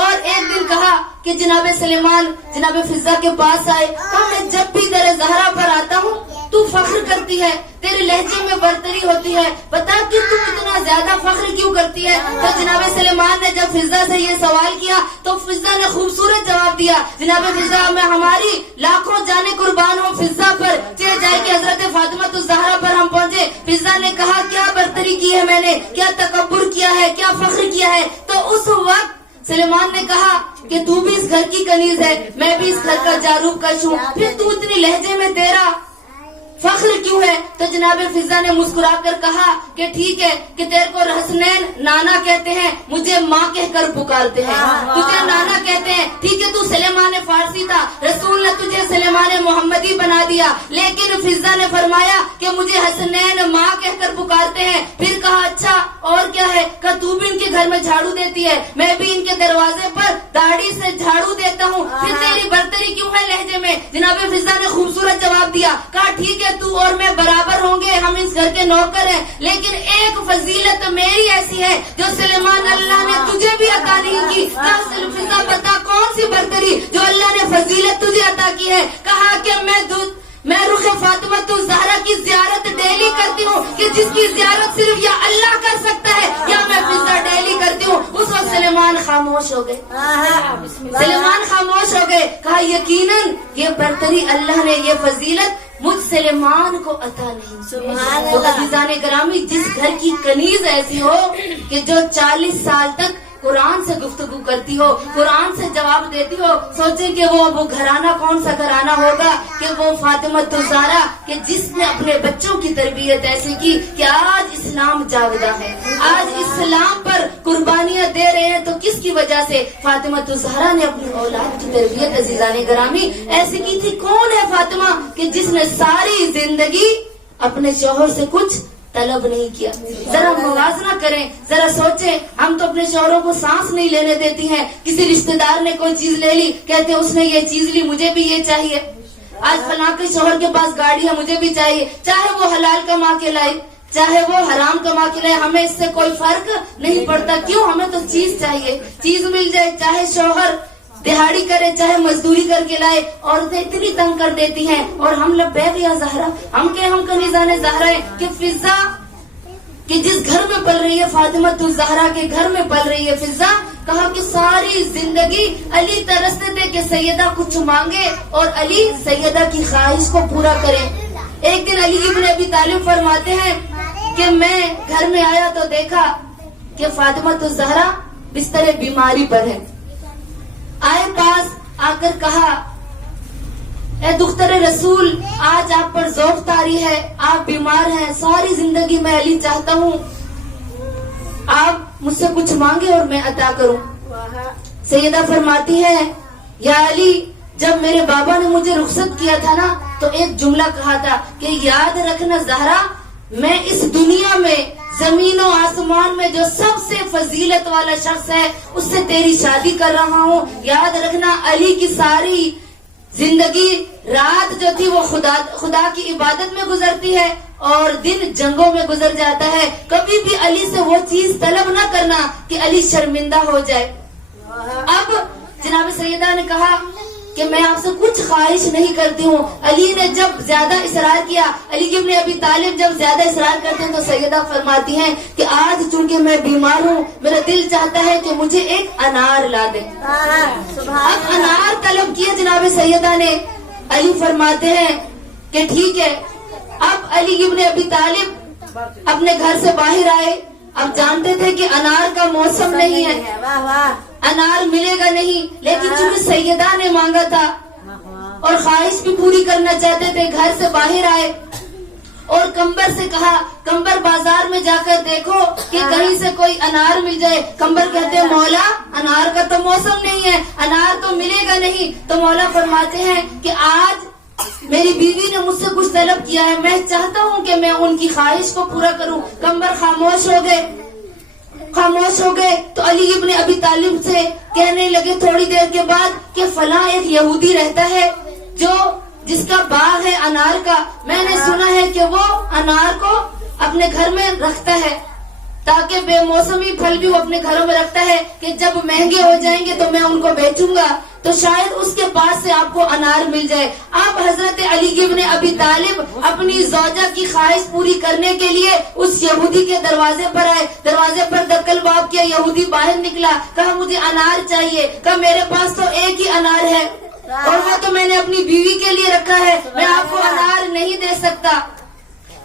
اور ایک دن کہا کہ جناب سلیمان جناب فضا کے پاس آئے, کہا میں جب بھی در زہرا پر آتا ہوں تو فخر کرتی ہے, تیرے لہجے میں برتری ہوتی ہے, بتا کہ تم اتنا زیادہ فخر کیوں کرتی ہے؟ تو جناب سلیمان نے جب فضا سے یہ سوال کیا تو فضا نے خوبصورت جواب دیا, جناب فضا میں ہماری لاکھوں جانیں قربان ہوں فضا پر, چلے جائے کہ حضرت فاطمہ الزہرا پر ہم پہنچے. فضا نے کہا کیا برتری کی ہے میں نے, کیا تکبر کیا ہے, کیا فخر کیا ہے؟ تو اس وقت سلیمان نے کہا کہ تو بھی اس گھر کی کنیز ہے, میں بھی اس گھر کا جاروب کش ہوں, پھر تو اتنی لہجے میں تیرا فخر کیوں ہے؟ تو جناب فضا نے مسکرا کر کہا کہ ٹھیک ہے کہ تیرے کو حسنین نانا کہتے ہیں, مجھے ماں کہہ کر پکارتے ہیں, تجھے نانا کہتے ہیں, ٹھیک ہے تو سلیمان فارسی تھا, رسول نے تجھے سلیمان محمدی بنا دیا, لیکن فضا نے فرمایا کہ مجھے حسنین ماں کہہ کر پکارتے ہیں. پھر کہا اچھا اور کیا ہے؟ کہ تو بھی ان کے گھر میں جھاڑو دیتی ہے, میں بھی ان کے دروازے پر داڑھی سے جھاڑو دیتا ہوں, پھر تیری برتری کیوں ہے لہجے میں؟ جناب فضا نے خوبصورت جواب دیا, کہا ٹھیک ہے تو اور میں برابر ہوں گے, ہم اس گھر کے نوکر ہیں, لیکن ایک فضیلت میری ایسی ہے جو سلیمان اللہ نے تجھے بھی عطا نہیں کی. فضا بتا کون سی برتری جو اللہ نے فضیلت تجھے عطا کی ہے؟ کہا کہ میں رخ فاطمہ الزہرا کی زیارت ڈیلی کرتی ہوں, کہ جس کی زیارت صرف یا اللہ کر سکتا ہے یا میں فضا ڈیلی کرتی ہوں. اس وقت سلیمان خاموش ہو گئے, سلیمان خاموش ہو گئے. کہا یقیناً یہ برتری اللہ نے, یہ فضیلت मुझ सुलेमान को अता नहीं। सुभान तो अल्लाह। अज़ीज़ान गिरामी, जिस घर की कनीज ऐसी हो कि जो 40 साल तक कुरान से गुफ्तगू करती हो, कुरान से जवाब देती हो, सोचे कि वो घराना कौन सा घराना होगा कि वो फातिमा ज़हरा कि जिसने अपने बच्चों की तरबियत ऐसी की कि आज इस्लाम जाविदा है, आज इस्लाम पर कुर्बानियां दे रहे हैं। तो किसकी वजह से? फातिमा ज़हरा ने अपनी औलाद की तरबियत अज़ीज़ान गिरामी ऐसी की थी। कौन है फातिमा कि जिसने सारी जिंदगी अपने शौहर से कुछ तलब नहीं किया। जरा मुवाजना करें, जरा सोचें, हम तो अपने शौहरों को सांस नहीं लेने देती हैं। किसी रिश्तेदार ने कोई चीज ले ली, कहते हैं उसने ये चीज ली, मुझे भी ये चाहिए। आज फलां के शौहर के पास गाड़ी है, मुझे भी चाहिए। चाहे वो हलाल कमा के लाए, चाहे वो हराम कमा के लाए, हमें इससे कोई फर्क नहीं पड़ता। क्यों? हमें तो चीज चाहिए, चीज मिल जाए। चाहे शौहर दिहाड़ी करे, चाहे मजदूरी करके लाए, औरतें इतनी तंग कर देती हैं। और हम लब्बैक या ज़हरा, हम कनीज़ाने ज़हरा है कि फिजा कि जिस घर में पल रही है, फातिमा ज़हरा के घर में पल रही है फिजा। कहा कि सारी जिंदगी अली तरसते थे कि सैयदा कुछ मांगे और अली सैयदा की ख्वाहिश को पूरा करे। एक दिन अली इब्न अबी तालिब फरमाते हैं कि मैं घर में आया तो देखा कि फातिमा ज़हरा बिस्तर बीमारी पर है। आए पास आकर कहा, ए दुख्तर रसूल, आज आप पर ज़ौक़ तारी है, आप बीमार हैं, सारी जिंदगी मैं अली चाहता हूँ आप मुझसे कुछ मांगे और मैं अता करूँ। सैयदा फरमाती है, या अली, जब मेरे बाबा ने मुझे रुखसत किया था ना, तो एक जुमला कहा था कि याद रखना ज़हरा, मैं इस दुनिया में जमीन और आसमान में जो सबसे फजीलत वाला शख्स है उससे तेरी शादी कर रहा हूँ। याद रखना, अली की सारी जिंदगी रात जो थी वो खुदा की इबादत में गुजरती है और दिन जंगों में गुजर जाता है। कभी भी अली से वो चीज तलब न करना कि अली शर्मिंदा हो जाए। अब जनाब सैयदा ने कहा कि मैं आपसे कुछ ख्वाहिश नहीं करती हूँ। अली ने जब ज्यादा इसरार किया, अली इब्न अबी तालिब जब ज्यादा इसरार करते हैं तो सैयदा फरमाती हैं कि आज चूंकि मैं बीमार हूँ, मेरा दिल चाहता है कि मुझे एक अनार ला दे। अब अनार तलब किया जनाब सैयदा ने। अली फरमाते हैं कि ठीक है। अब अली इब्न अबी तालिब अपने घर से बाहर आए। अब जानते थे कि अनार का मौसम नहीं है, अनार मिलेगा नहीं, लेकिन चूंकि सैयदा ने मांगा था और ख्वाहिश भी पूरी करना चाहते थे, घर से बाहर आए और कंबर से कहा, कंबर बाजार में जाकर देखो कि कहीं से कोई अनार मिल जाए। कंबर कहते हैं, मौला अनार का तो मौसम नहीं है, अनार तो मिलेगा नहीं। तो मौला फरमाते हैं कि आज मेरी बीवी ने मुझसे कुछ तलब किया है, मैं चाहता हूँ कि मैं उनकी ख्वाहिश को पूरा करूँ। कंबर खामोश हो गए तो अली इब्न अबी तालिब से कहने लगे थोड़ी देर के बाद कि फला एक यहूदी रहता है जिसका बाग है अनार का, मैंने सुना है कि वो अनार को अपने घर में रखता है ताकि बेमौसमी फल भी वो अपने घरों में रखता है कि जब महंगे हो जाएंगे तो मैं उनको बेचूंगा, तो शायद उसके पास से आपको अनार मिल जाए। आप हजरत अली इब्न अबी तालिब अपनी ज़ौजा की ख्वाहिश पूरी करने के लिए उस यहूदी के दरवाजे पर आए। दरवाजे पर दक्कल बाब किया, यहूदी बाहर निकला, कहा मुझे अनार चाहिए। कहा मेरे पास तो एक ही अनार है और वो तो मैंने अपनी बीवी के लिए रखा है, मैं आपको अनार नहीं दे सकता।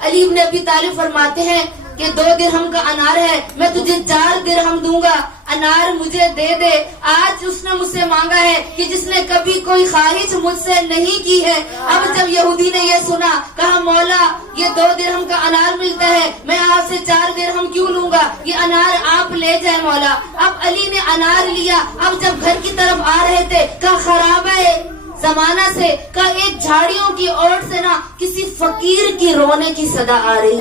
अली इब्न अबी तालिब फरमाते हैं कि 2 दिरहम का अनार है, मैं तुझे 4 दिरहम दूंगा, अनार मुझे दे दे। आज उसने मुझसे मांगा है कि जिसने कभी कोई ख्वाहिश मुझसे नहीं की है। अब जब यहूदी ने ये सुना, कहा मौला ये 2 दिरहम का अनार मिलता है, मैं आपसे 4 दिरहम क्यों लूंगा, ये अनार आप ले जाए मौला। अब अली ने अनार लिया। अब जब घर की तरफ आ रहे थे, कहा खराब है जमाना से, का एक झाड़ियों की ओर से ना किसी फकीर की रोने की सदा आ रही थी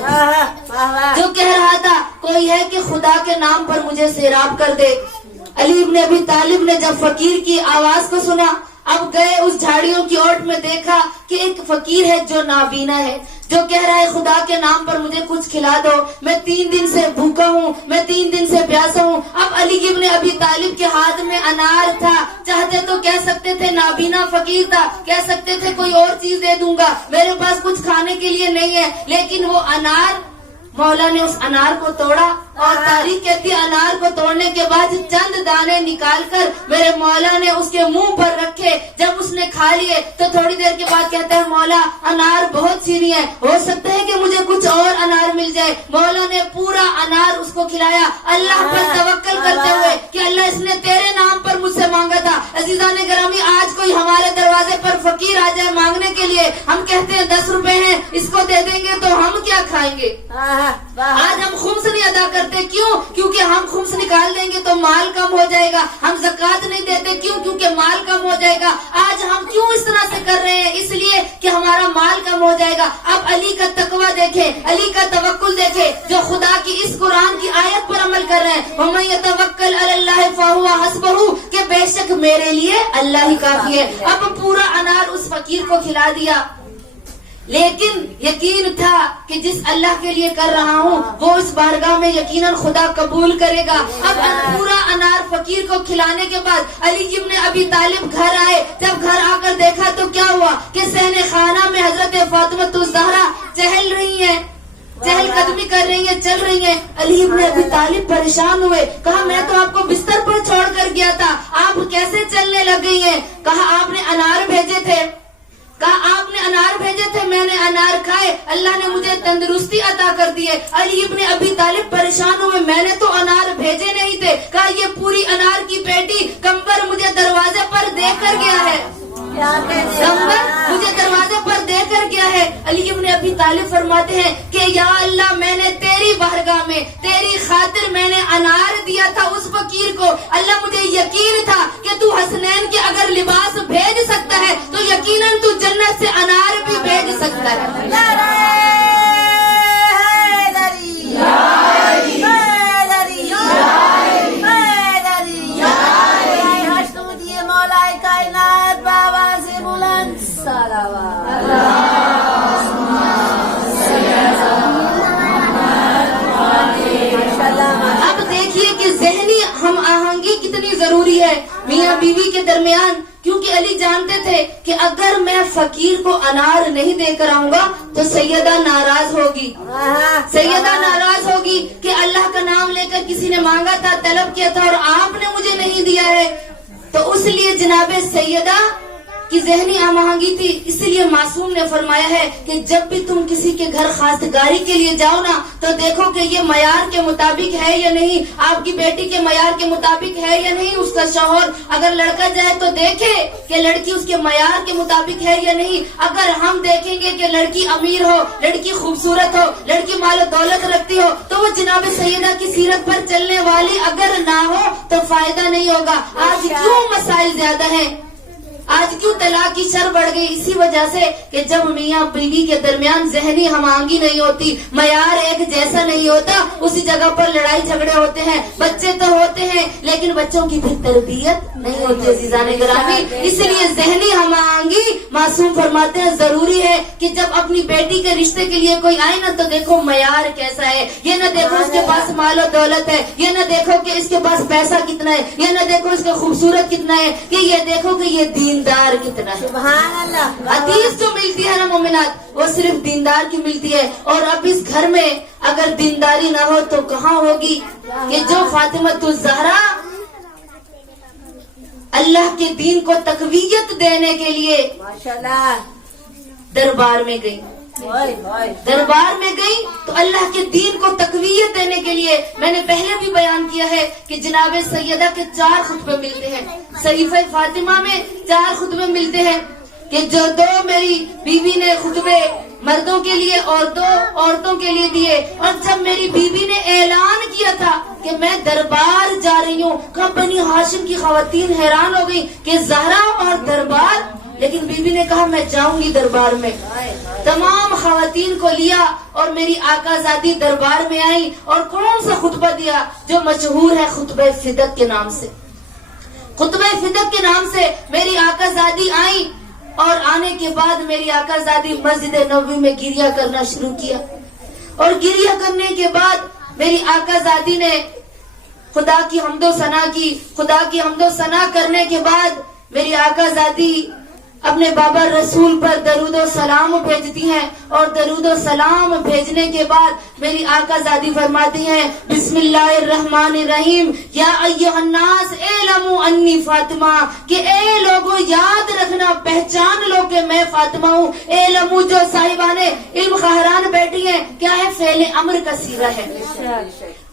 जो कह रहा था कोई है कि खुदा के नाम पर मुझे सैराब कर दे। अली इब्न अबी तालिब ने जब फकीर की आवाज को सुना, अब गए उस झाड़ियों की ओर में, देखा कि एक फकीर है जो नाबीना है, जो कह रहा है खुदा के नाम पर मुझे कुछ खिला दो, मैं 3 दिन से भूखा हूँ, मैं 3 दिन से प्यासा हूँ। अब अली इब्न अबी तालिब के हाथ में अनार था, चाहते तो कह सकते थे नाबीना फकीर था, कह सकते थे कोई और चीज दे दूंगा, मेरे पास कुछ खाने के लिए नहीं है, लेकिन वो अनार मौला ने उस अनार को तोड़ा और तारीख कहती है अनार को तोड़ने के बाद चंद दाने निकालकर मेरे मौला ने उसके मुंह पर रखे। जब उसने खा लिए तो थोड़ी देर के बाद कहता है मौला अनार बहुत सीनी है, हो सकता है कि मुझे कुछ और अनार मिल जाए। मौला ने पूरा अनार उसको खिलाया, अल्लाह पर तवक्कल करते हुए कि अल्लाह इसने तेरे नाम पर मुझसे मांगा था। अजीजान गिरामी, आज कोई हमारे दरवाजे पर फकीर आ जाए मांगने के लिए, हम कहते हैं 10 रुपए हैं, इसको दे देंगे तो हम क्या खाएंगे। आज हम खुम्स नहीं अदा करते, क्यों? क्योंकि हम खुम्स निकाल देंगे तो माल कम हो जाएगा। हम ज़कात नहीं देते, क्यों? क्योंकि माल कम हो जाएगा। आज हम क्यों इस तरह से कर रहे हैं? इसलिए कि हमारा माल कम हो जाएगा। अब अली का तकवा देखे, अली का तवक्कुल देखे, जो खुदा की इस कुरान की आयत पर अमल कर रहे हैं, वमन यतवक्कल अलल्लाह फहुवा हस्बहु, कि बेशक मेरे लिए अल्लाह ही काफी है। अब पूरा अनार उस फकीर को खिला दिया, लेकिन यकीन था कि जिस अल्लाह के लिए कर रहा हूँ वो इस बारगाह में यकीनन खुदा कबूल करेगा। अब पूरा अनार फकीर को खिलाने के बाद अली इब्न अबी तालिब घर आए। जब घर आकर देखा तो क्या हुआ कि सहने खाना में हजरत फातिमा ज़हरा चहल रही हैं, चहल कदमी कर रही हैं, चल रही हैं। अली इब्न अबी तालिब परेशान हुए, कहा मैं तो आपको बिस्तर पर छोड़ कर गया था, आप कैसे चलने लग गई हैं? कहा आपने अनार भेजे थे, कहा आपने अनार भेजे थे, मैंने अनार खाए, अल्लाह ने मुझे तंदुरुस्ती अता कर दी है। अली इब्न अबी तालिब परेशान हुए, मैंने तो अनार भेजे नहीं थे। कहा ये पूरी अनार की पेटी कंबर मुझे दरवाजे पर देकर गया है, कंबर मुझे दरवाजे पर देकर गया है। अली इब्न अबी तालिब फरमाते हैं कि या अल्लाह, मैंने तेरी बारगाह में तेरी खातिर मैंने अनार दिया था उस फकीर को। अल्लाह मुझे यकीन था कि तू हसनैन के अगर लिबास भेज सकता है तो यकीनन तू जन्नत से अनार भी भेज सकता है। अब देखिए कि ज़हनी हम आहंगी कितनी जरूरी है मियाँ बीवी के दरमियान, क्योंकि अली जानते थे कि अगर मैं फकीर को अनार नहीं देकर आऊंगा तो सैयदा नाराज होगी, सैयदा नाराज होगी कि अल्लाह का नाम लेकर किसी ने मांगा था, तलब किया था और आपने मुझे नहीं दिया है। तो उसलिए जनाबे सैयदा की ज़हनी आमहंगी थी। इसलिए मासूम ने फरमाया है कि जब भी तुम किसी के घर खासगारी के लिए जाओ ना तो देखो कि ये मयार के मुताबिक है या नहीं, आपकी बेटी के मयार के मुताबिक है या नहीं। उसका शौहर अगर लड़का जाए तो देखे कि लड़की उसके मयार के मुताबिक है या नहीं। अगर हम देखेंगे कि लड़की अमीर हो, लड़की खूबसूरत हो, लड़की मालो दौलत रखती हो, तो वो जनाब सैयदा की सीरत पर चलने वाली अगर ना हो तो फायदा नहीं होगा। आज क्यों मसाइल ज्यादा है, आज क्यों तलाक की शर बढ़ गई? इसी वजह से कि जब मियाँ बीवी के दरमियान ज़हनी हमआहंगी नहीं होती, मयार एक जैसा नहीं होता, उसी जगह पर लड़ाई झगड़े होते हैं। बच्चे तो होते हैं लेकिन बच्चों की भी तरबियत नहीं होती अज़ीज़ाने गिरामी। इसलिए ज़हनी हमआहंगी मासूम फरमाते हैं जरूरी है कि जब अपनी बेटी के रिश्ते के लिए कोई आए ना तो देखो मयार कैसा है। ये न देखो इसके पास मालो दौलत है, ये न देखो कि इसके पास पैसा कितना है, ये न देखो इसका खूबसूरत कितना है, कि ये देखो कि ये दीनदार कितना है। सुभान अल्लाह। हदीस जो मिलती है ना मोमिनात, वो सिर्फ दीनदार की मिलती है। और अब इस घर में अगर दीनदारी ना हो तो कहाँ होगी? कि जो फातिमा ज़हरा अल्लाह के दीन को तकवीयत देने के लिए माशाल्लाह दरबार में गई, दरबार में गई तो अल्लाह के दीन को तकवीयत देने के लिए। मैंने पहले भी बयान किया है कि जनाब सैयदा के 4 खुतबे मिलते हैं, सहीफे फातिमा में 4 खुतबे मिलते हैं कि जो 2 मेरी बीवी ने खुतबे मर्दों के लिए और 2 औरतों के लिए दिए। और जब मेरी बीवी ने ऐलान किया था कि मैं दरबार जा रही हूँ, कहा बनी हाशिम की खवातीन हैरान हो गई कि ज़हरा और दरबार, लेकिन बीबी ने कहा मैं जाऊंगी दरबार में। तमाम खवातीन को लिया और मेरी आकाज़ादी दरबार में आई और कौन सा खुतबा दिया जो मशहूर है खुतबे फिदक के नाम से। खुतबे फिदक के नाम से मेरी आकाज़ादी आई और आने के बाद मेरी आकाज़ादी मस्जिद नबवी में गिरिया करना शुरू किया। और गिरिया करने के बाद मेरी आकाज़ादी ने खुदा की हम्दो सना की। खुदा की हम्दो सना करने के बाद मेरी आकाज़ादी अपने बाबा रसूल पर दरूद और सलाम भेजती हैं, और दरूद और सलाम भेजने के बाद मेरी आका ज़ादी फरमाती हैं बिस्मिल्लाहिर्रहमानिर्रहीम या अय्युहन्नास इलमू अन्नी फातिमा, कि ए लोगों याद रखना, पहचान लो कि मैं फातिमा हूँ। इलमू जो साहिबाने इल्म खहरान बैठी हैं, क्या है? फेले अम्र का सीगा है,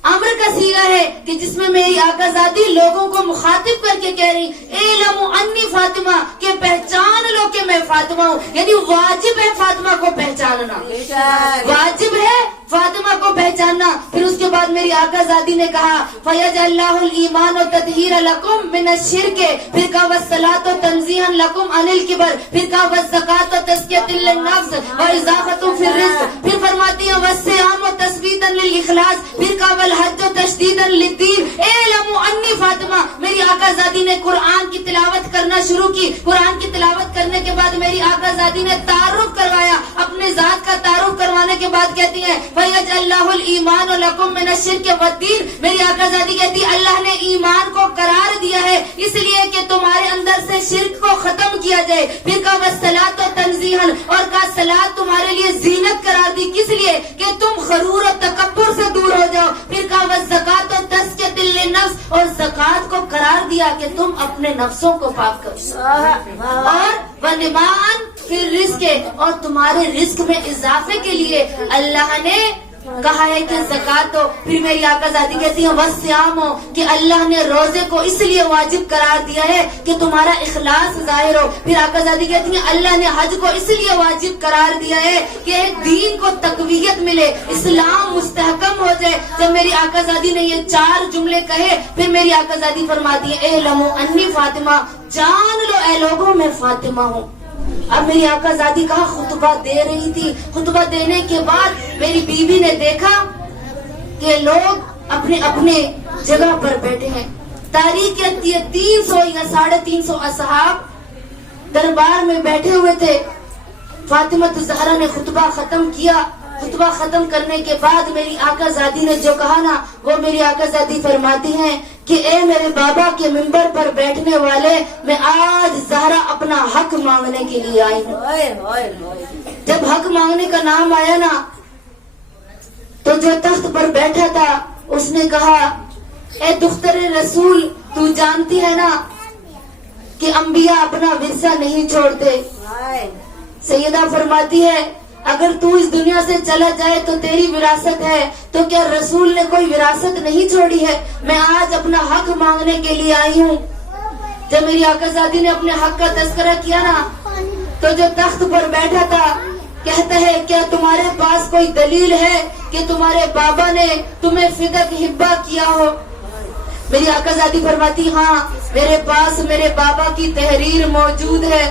अम्र का सीगा है कि जिसमें मेरी आका ज़ादी लोगों को मुखातिब करके कह रही इलमू अन्नी फातिमा, कि पहचान लो कि मैं फातिमा हूँ। यानी वाजिब है फातिमा को पहचानना, वाजिब है फातिमा को पहचानना। फिर उसके बाद मेरी आका ज़ादी ने कहा फयजअल्लाहुल ईमान व ततहीर लकुम मिनश शिर्क, फिर कहा वस्सलात व तंज़ीहन लकुम अनिल किबर, फिर कहा वज़्ज़कात व तज़कियतुल लिन्नफ्स व इज़ाफ़तुन फिर रिज़्क़, फिर फरमाती है वस्सियाम व तस्बीतन लिल इखलास, फिर कहा वल हज व तशदीदन लिद्दीन। इलमू अन्नी फातिमा, मेरी आका ज़ादी ने कुरान की तिलावत करना शुरू की। कुरान की तिलावत करने के बाद मेरी आका ज़ादी ने तारुफ करवाया, अपने जात का तारुफ करवाने के बाद कहती है फयजअल्लाहुल ईमान लकुम मिनश शिर्क वद्दीन, मेरी आका ज़ादी कहती है अल्लाह ने ईमान को करार दिया है इसलिए कि तुम्हारे अंदर से शिर्क को खत्म किया जाए। फिर कहा वस्सलात व तंज़ीहन, और कहा सलात तुम्हारे लिए जीनत करार दी, किस लिए? कि तुम खरूर और तकब्बुर से दूर हो जाओ। फिर कहा वज़्ज़कात व तज़कियतुल लिन्नफ्स, और ज़कात को करार दिया कि तुम अपने नफ्सों को पाक करो। और वनिमान फिर रिज़्क़, और तुम्हारे रिस्क में इजाफे के लिए अल्लाह ने कहा है कि ज़कात हो। फिर मेरी आका ज़ादी कहती है वस्सियाम हो, कि अल्लाह ने रोजे को इसलिए वाजिब करार दिया है कि तुम्हारा इखलास जाहिर हो। फिर आका ज़ादी कहती है अल्लाह ने हज को इसलिए वाजिब करार दिया है कि दीन को तकवीयत मिले, इस्लाम मुस्तहकम हो जाए। जब मेरी आका ज़ादी ने ये 4 जुमले कहे, फिर मेरी आका ज़ादी फरमाती है एलमू अन्नी फातिमा, जान लो ए लोगों मैं फातिमा हूँ। अब मेरी आका ज़ादी कहा खुतबा दे रही थी, खुतबा देने के बाद मेरी बीवी ने देखा कि लोग अपने अपने जगह पर बैठे हैं। तारीख कहती है 300 या 350 असहाब दरबार में बैठे हुए थे। फातिमा ज़हरा ने खुतबा खत्म किया। खुतबा खत्म करने के बाद मेरी आका ज़ादी ने जो कहा ना, वो मेरी आका ज़ादी फरमाती हैं कि ए मेरे बाबा के मिंबर पर बैठने वाले, मैं आज ज़हरा अपना हक मांगने के लिए आई हूँ। जब हक मांगने का नाम आया ना, तो जो तख्त पर बैठा था उसने कहा ए दुख्तरे रसूल, तू जानती है ना कि अंबिया अपना विरसा नहीं छोड़ते। सैयदा फरमाती है अगर तू इस दुनिया से चला जाए तो तेरी विरासत है, तो क्या रसूल ने कोई विरासत नहीं छोड़ी है? मैं आज अपना हक मांगने के लिए आई हूँ। जब मेरी आका ज़ादी ने अपने हक का तस्करा किया ना, तो जो तख्त पर बैठा था कहता है क्या तुम्हारे पास कोई दलील है कि तुम्हारे बाबा ने तुम्हें फिदक हिब्बा किया हो? मेरी आका ज़ादी फरमाती हाँ, मेरे पास मेरे बाबा की तहरीर मौजूद है,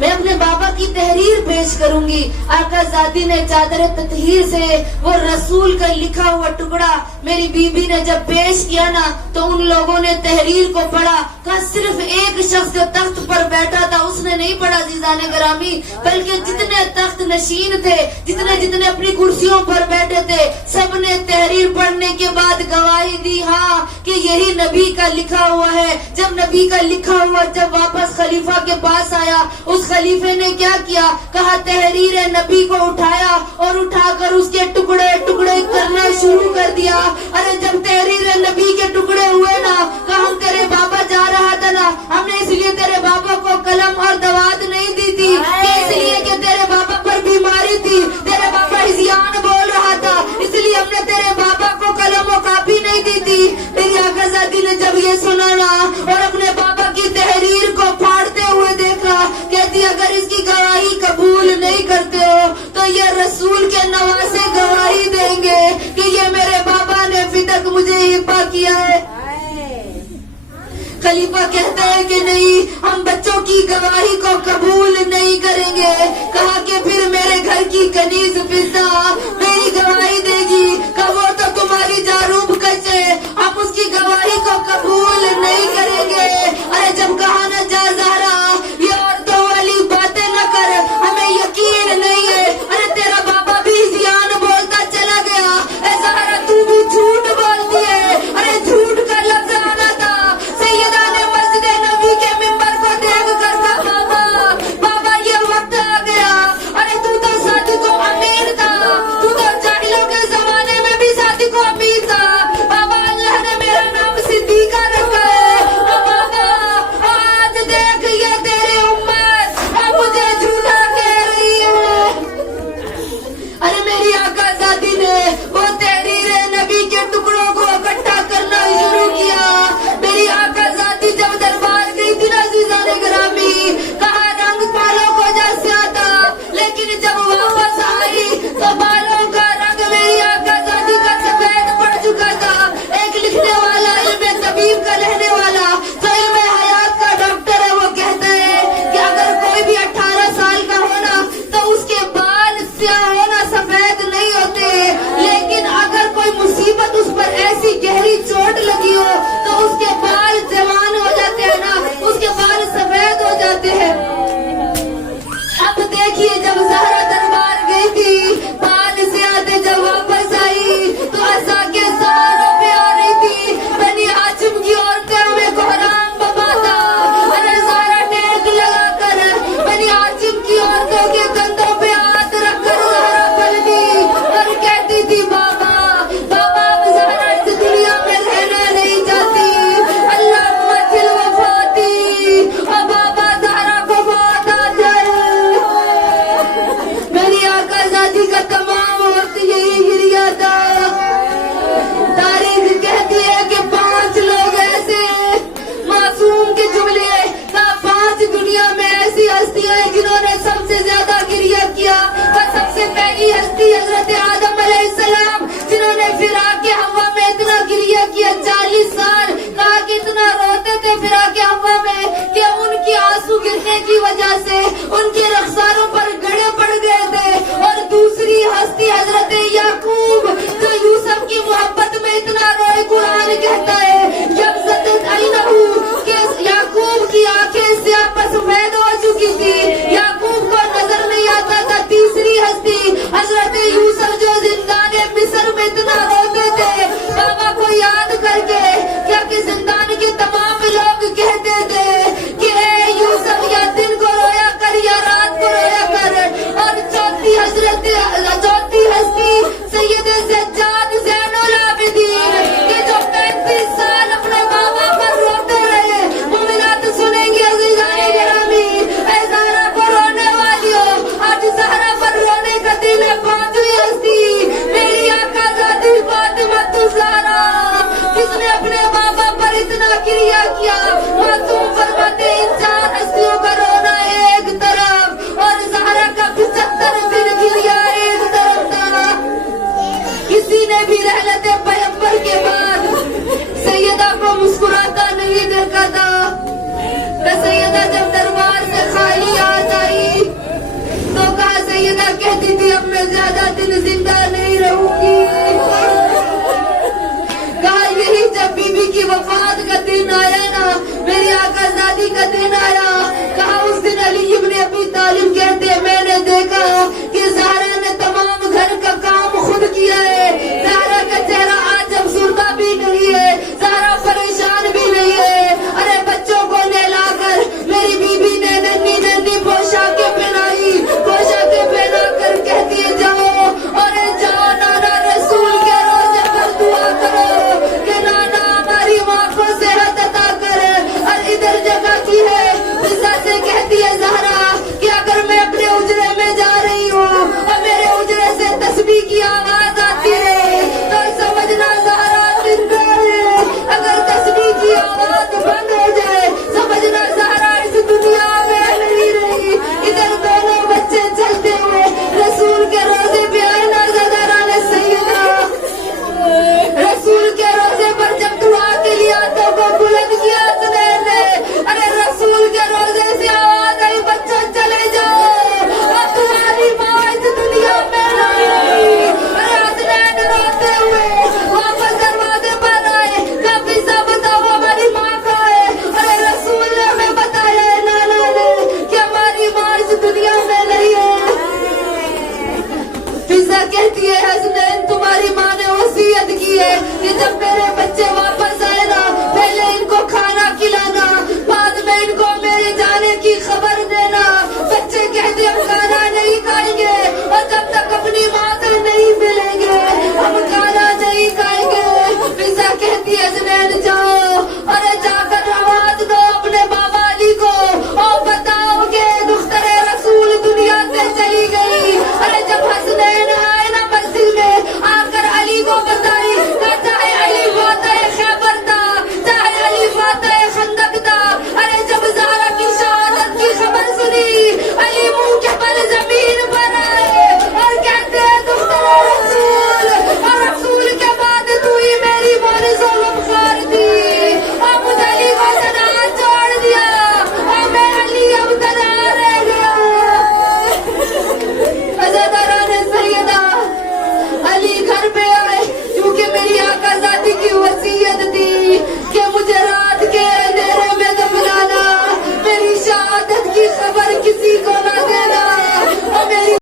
मैं अपने बाबा की तहरीर पेश करूंगी। आका ज़ादी ने चादर ततहीर से वो रसूल का लिखा हुआ टुकड़ा मेरी बीबी ने जब पेश किया ना, तो उन लोगों ने तहरीर को पढ़ा। कहा सिर्फ एक शख्स जो तख्त पर बैठा था उसने नहीं पढ़ा जीजाने ग्रामी, बल्कि जितने तख्त नशीन थे, जितने जितने अपनी कुर्सियों पर बैठे थे, सबने तहरीर पढ़ने के बाद गवाही दी हाँ कि यही नबी का लिखा हुआ है। जब नबी का लिखा हुआ जब वापस खलीफा के पास आया, उस खलीफे ने क्या किया? कहा तहरीर नबी को उठाया और उठाकर उसके टुकड़े टुकड़े करना शुरू कर दिया। अरे जब तहरीर नबी के टुकड़े हुए ना, कहा हम तेरे बाबा जा रहा था ना, हमने इसलिए तेरे बाबा को कलम और दवात नहीं दी थी, इसलिए कि तेरे बाबा पर बीमारी थी, तेरे बाबा हिज़ियान बोल रहा था, इसलिए हमने तेरे बाबा को कलम और कापी नहीं दी थी। मेरी आका ज़ादी ने जब ये सुना ना और अपने बाबा की तहरीर को फाड़ते हुए देखा, कहती अगर इसकी गवाही कबूल नहीं करते हो तो ये रसूल के नवासे गवाही देंगे कि ये मेरे बाबा ने फिदक मुझे हिब्बा किया है। खलीफा कहता है कि नहीं, हम बच्चों की गवाही को कबूल नहीं करेंगे। कहा कि फिर मेरे घर की कनीज पिता मेरी गवाही देगी। कहा वो तो तुम्हारी जारूब कश है, हम उसकी गवाही को कबूल नहीं करेंगे। अरे जब कहा ना जा ज़हरा ये औरतों वाली बातें न कर, हमें यकीन नहीं है। अरे तेरा बाबा भी हिज़ियान बोलता चला गया, ए ज़हरा तू भी झूठ बोलती है। अरे झूठ का लफ्ज़ आना था, सैयदा ने मस्जिद नबी के मिंबर को देख कर कहा बाबा پھر آ کے ہوا میں اتنا گریہ کیا 40 سال، کہا کہ اتنا روتے تھے پھر آ کے ہوا میں کہ ان کی آنسو گرنے کی وجہ سے ان کے رخساروں پر گڑے پڑ گئے تھے. اور دوسری ہستی حضرت یعقوب جو یوسف کی محبت میں اتنا روئے. قرآن کہتا ہے جب زدت عینہو کہ یعقوب کی آنکھیں سیاہ سفید ہو چکی تھی، یعقوب کو نظر نہیں آتا تھا. تیسری ہستی حضرت یوسف جو زندان مصر میں اتنا روتے تھے بابا کو یاد کر کے، کیا کہ زندان کے تمام لوگ کہتے تھے کہ اے یوسف یا دن کو رویا کر یا رات کو رویا کر. اور چوتھی ہستی سید سجاد زین العابدین کہ جو 35 سال اپنے بابا پر روتے رہے. مومنات سنیں گے عزیزان گرامی، اے زہرا کو رونے والیوں، آج زہرا پر رونے کا دن ہے. 5ویں ہستی میری آقا ذاتی فاطمہ الزہرا جس نے اپنے بابا پر اتنا گریہ کیا. معصوم فرماتے ان 4 ہستیوں کا رونا ایک طرف اور زہرا کا 75 دن گریہ ایک طرف تھا. کسی نے بھی رحلت پیغمبر کے بعد سیدہ کو مسکراتا نہیں دیکھا تھا. سیدہ جب دربار سے خالی آئی تو کہا، سیدہ کہتی تھی اب میں زیادہ دن زندہ نہیں رہوں گی. کہا یہی جب بی بی کی وفات کا دن آیا نا، میری آقا زادی کا دن آیا، کہا اس دن علی ابن ابی طالب کہتے میں نے دیکھا کہ زہرا نے تمام گھر کا کام خود کیا ہے.